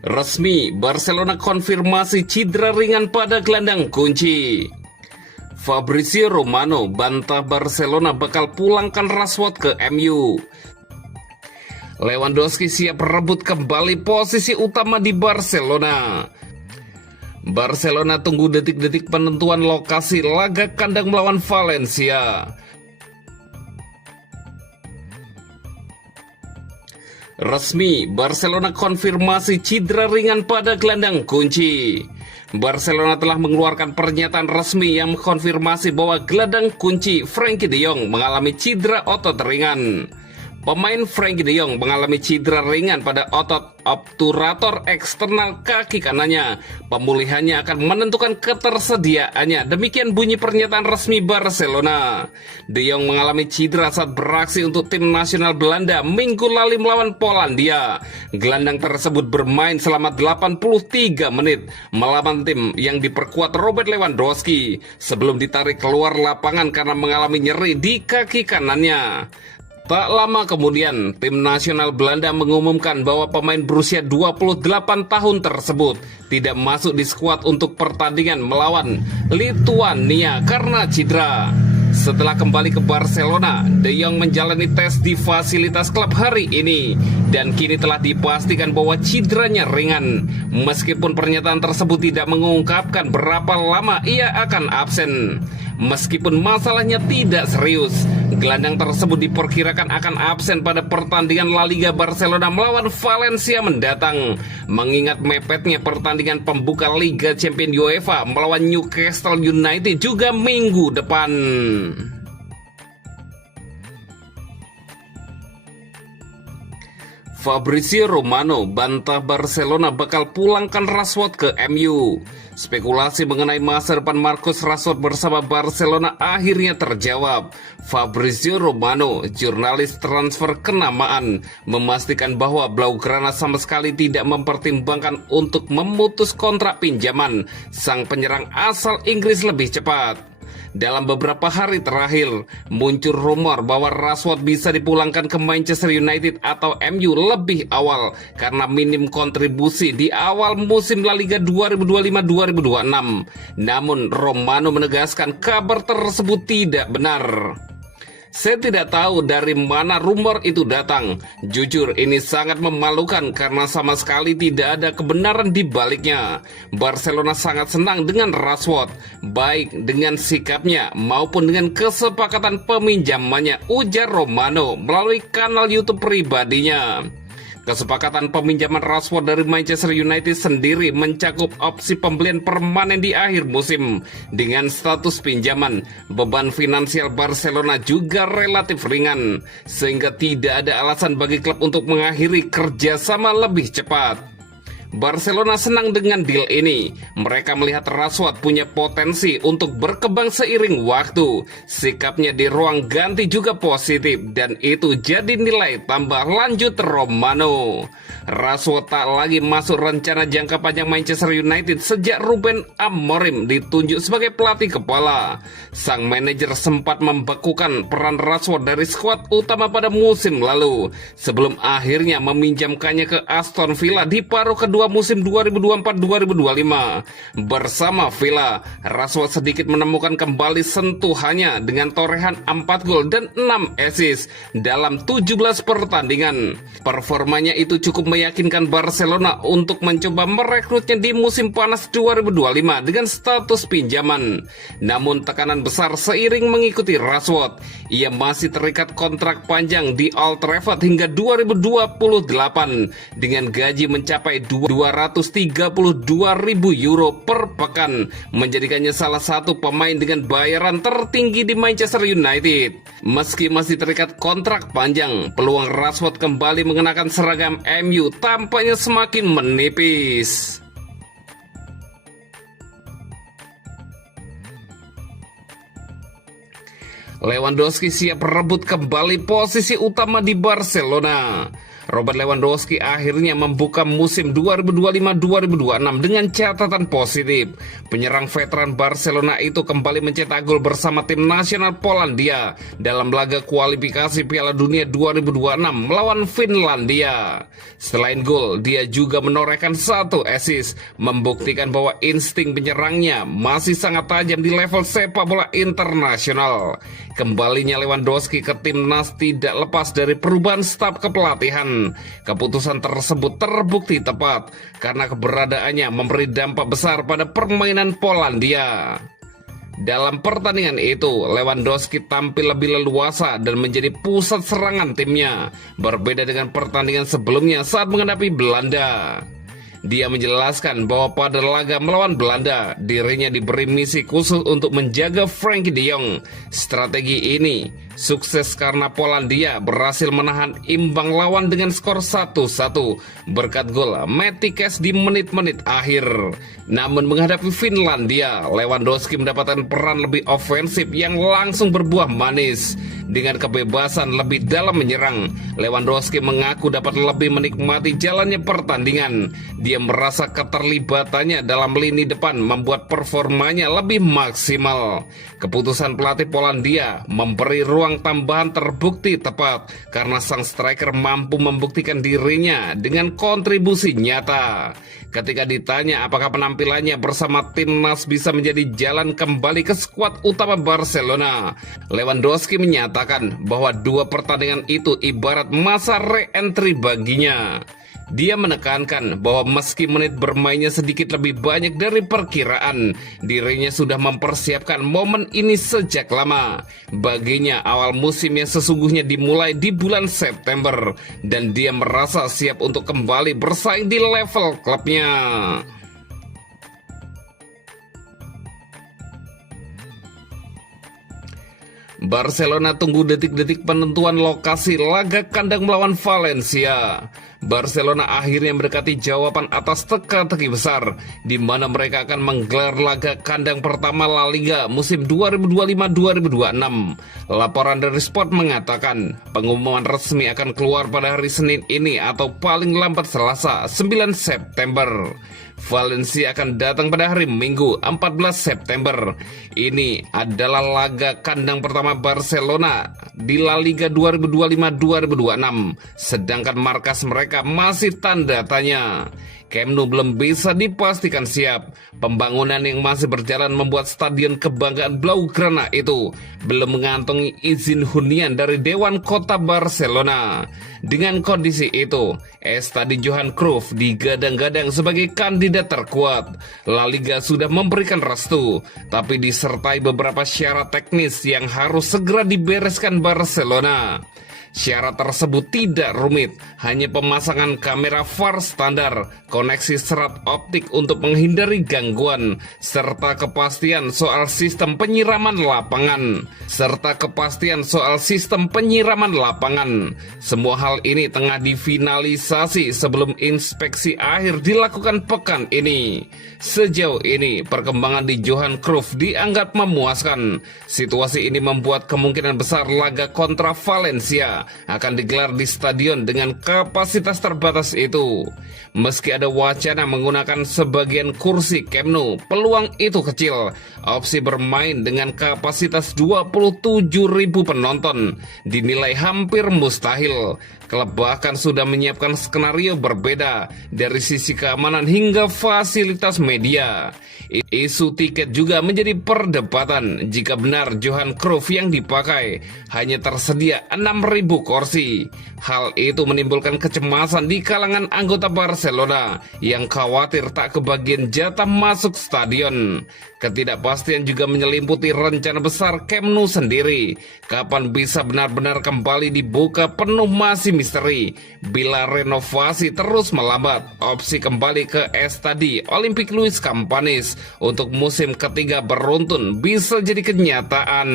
Resmi, Barcelona konfirmasi cedera ringan pada gelandang kunci. Fabrizio Romano bantah Barcelona bakal pulangkan Rashford ke MU. Lewandowski siap rebut kembali posisi utama di Barcelona. Barcelona tunggu detik-detik penentuan lokasi laga kandang melawan Valencia. Resmi, Barcelona konfirmasi cedera ringan pada gelandang kunci. Barcelona telah mengeluarkan pernyataan resmi yang mengkonfirmasi bahwa gelandang kunci Frenkie de Jong mengalami cedera otot ringan. Pemain Frenkie de Jong mengalami cedera ringan pada otot obturator eksternal kaki kanannya. Pemulihannya akan menentukan ketersediaannya. Demikian bunyi pernyataan resmi Barcelona. De Jong mengalami cedera saat beraksi untuk tim nasional Belanda minggu lalu melawan Polandia. Gelandang tersebut bermain selama 83 menit melawan tim yang diperkuat Robert Lewandowski sebelum ditarik keluar lapangan karena mengalami nyeri di kaki kanannya. Tak lama kemudian, tim nasional Belanda mengumumkan bahwa pemain berusia 28 tahun tersebut tidak masuk di skuad untuk pertandingan melawan Lituania karena cedera. Setelah kembali ke Barcelona, De Jong menjalani tes di fasilitas klub hari ini dan kini telah dipastikan bahwa cederanya ringan. Meskipun pernyataan tersebut tidak mengungkapkan berapa lama ia akan absen. Meskipun masalahnya tidak serius, gelandang tersebut diperkirakan akan absen pada pertandingan La Liga Barcelona melawan Valencia mendatang. Mengingat mepetnya pertandingan pembuka Liga Champions UEFA melawan Newcastle United juga minggu depan. Fabrizio Romano bantah Barcelona bakal pulangkan Rashford ke MU. Spekulasi mengenai masa depan Marcus Rashford bersama Barcelona akhirnya terjawab. Fabrizio Romano, jurnalis transfer kenamaan, memastikan bahwa Blaugrana sama sekali tidak mempertimbangkan untuk memutus kontrak pinjaman sang penyerang asal Inggris lebih cepat. Dalam beberapa hari terakhir, muncul rumor bahwa Rashford bisa dipulangkan ke Manchester United atau MU lebih awal karena minim kontribusi di awal musim La Liga 2025-2026. Namun, Romano menegaskan kabar tersebut tidak benar. Saya tidak tahu dari mana rumor itu datang. Jujur, ini sangat memalukan karena sama sekali tidak ada kebenaran di baliknya. Barcelona sangat senang dengan Rashford, baik dengan sikapnya maupun dengan kesepakatan peminjamannya, ujar Romano melalui kanal YouTube pribadinya. Kesepakatan peminjaman Rashford dari Manchester United sendiri mencakup opsi pembelian permanen di akhir musim. Dengan status pinjaman, beban finansial Barcelona juga relatif ringan, sehingga tidak ada alasan bagi klub untuk mengakhiri kerjasama lebih cepat. Barcelona senang dengan deal ini. Mereka melihat Rashford punya potensi untuk berkembang seiring waktu. Sikapnya di ruang ganti juga positif dan itu jadi nilai tambah, lanjut Romano. Rashford tak lagi masuk rencana jangka panjang Manchester United sejak Ruben Amorim ditunjuk sebagai pelatih kepala. Sang manajer sempat membekukan peran Rashford dari skuad utama pada musim lalu sebelum akhirnya meminjamkannya ke Aston Villa di paruh kedua musim 2024-2025. Bersama Villa, Rashford sedikit menemukan kembali sentuhannya dengan torehan 4 gol dan 6 assist dalam 17 pertandingan. Performanya itu cukup meyakinkan Barcelona untuk mencoba merekrutnya di musim panas 2025 dengan status pinjaman. Namun tekanan besar seiring mengikuti Rashford. Ia masih terikat kontrak panjang di Old Trafford hingga 2028 dengan gaji mencapai 232.000 euro per pekan, menjadikannya salah satu pemain dengan bayaran tertinggi di Manchester United. Meski masih terikat kontrak panjang, peluang Rashford kembali mengenakan seragam MU tampaknya semakin menipis. Lewandowski siap rebut kembali posisi utama di Barcelona. Robert Lewandowski akhirnya membuka musim 2025-2026 dengan catatan positif. Penyerang veteran Barcelona itu kembali mencetak gol bersama tim nasional Polandia dalam laga kualifikasi Piala Dunia 2026 melawan Finlandia. Selain gol, dia juga menorehkan 1 assist, membuktikan bahwa insting penyerangnya masih sangat tajam di level sepak bola internasional. Kembalinya Lewandowski ke timnas tidak lepas dari perubahan staf kepelatihan. Keputusan tersebut terbukti tepat karena keberadaannya memberi dampak besar pada permainan Polandia. Dalam pertandingan itu, Lewandowski tampil lebih leluasa dan menjadi pusat serangan timnya, berbeda dengan pertandingan sebelumnya saat menghadapi Belanda. Dia menjelaskan bahwa pada laga melawan Belanda, dirinya diberi misi khusus untuk menjaga Frenkie de Jong. Strategi ini sukses karena Polandia berhasil menahan imbang lawan dengan skor 1-1 berkat gol Metikes di menit-menit akhir. Namun menghadapi Finlandia, Lewandowski mendapatkan peran lebih ofensif yang langsung berbuah manis. Dengan kebebasan lebih dalam menyerang, Lewandowski mengaku dapat lebih menikmati jalannya pertandingan. Dia merasa keterlibatannya dalam lini depan membuat performanya lebih maksimal. Keputusan pelatih Polandia memberi ruang tambahan terbukti tepat karena sang striker mampu membuktikan dirinya dengan kontribusi nyata. Ketika ditanya apakah penampilannya bersama timnas bisa menjadi jalan kembali ke skuad utama Barcelona, Lewandowski menyatakan bahwa 2 pertandingan itu ibarat masa re-entry baginya. Dia menekankan bahwa meski menit bermainnya sedikit lebih banyak dari perkiraan, dirinya sudah mempersiapkan momen ini sejak lama. Baginya awal musim yang sesungguhnya dimulai di bulan September, dan dia merasa siap untuk kembali bersaing di level klubnya. Barcelona tunggu detik-detik penentuan lokasi laga kandang melawan Valencia. Barcelona akhirnya mendekati jawaban atas teka-teki besar, di mana mereka akan menggelar laga kandang pertama La Liga musim 2025-2026. Laporan dari Sport mengatakan pengumuman resmi akan keluar pada hari Senin ini atau paling lambat Selasa 9 September. Valencia akan datang pada hari Minggu 14 September. Ini adalah laga kandang pertama Barcelona di La Liga 2025-2026, sedangkan markas mereka masih tanda tanya. Camp Nou belum bisa dipastikan siap. Pembangunan yang masih berjalan membuat stadion kebanggaan Blaugrana itu belum mengantongi izin hunian dari Dewan Kota Barcelona. Dengan kondisi itu, Estadi Johan Cruyff digadang-gadang sebagai kandidat terkuat. La Liga sudah memberikan restu, tapi disertai beberapa syarat teknis yang harus segera dibereskan Barcelona. Syarat tersebut tidak rumit, hanya pemasangan kamera VAR standar, koneksi serat optik untuk menghindari gangguan, serta kepastian soal sistem penyiraman lapangan. Semua hal ini tengah difinalisasi sebelum inspeksi akhir dilakukan pekan ini. Sejauh ini, perkembangan di Johan Cruyff dianggap memuaskan. Situasi ini membuat kemungkinan besar laga kontra Valencia akan digelar di stadion dengan kapasitas terbatas itu. Meski ada wacana menggunakan sebagian kursi Camp Nou, peluang itu kecil. Opsi bermain dengan kapasitas 27.000 penonton dinilai hampir mustahil. Klub bahkan sudah menyiapkan skenario berbeda dari sisi keamanan hingga fasilitas media. Isu tiket juga menjadi perdebatan jika benar Johan Cruyff yang dipakai hanya tersedia 6.000 kursi. Hal itu menimbulkan kecemasan di kalangan anggota Barcelona yang khawatir tak kebagian jatah masuk stadion. Ketidakpastian juga menyelimuti rencana besar Camp Nou sendiri. Kapan bisa benar-benar kembali dibuka penuh masih misteri. Bila renovasi terus melambat, opsi kembali ke Estadi Olympique Luis Campanis untuk musim ketiga beruntun bisa jadi kenyataan.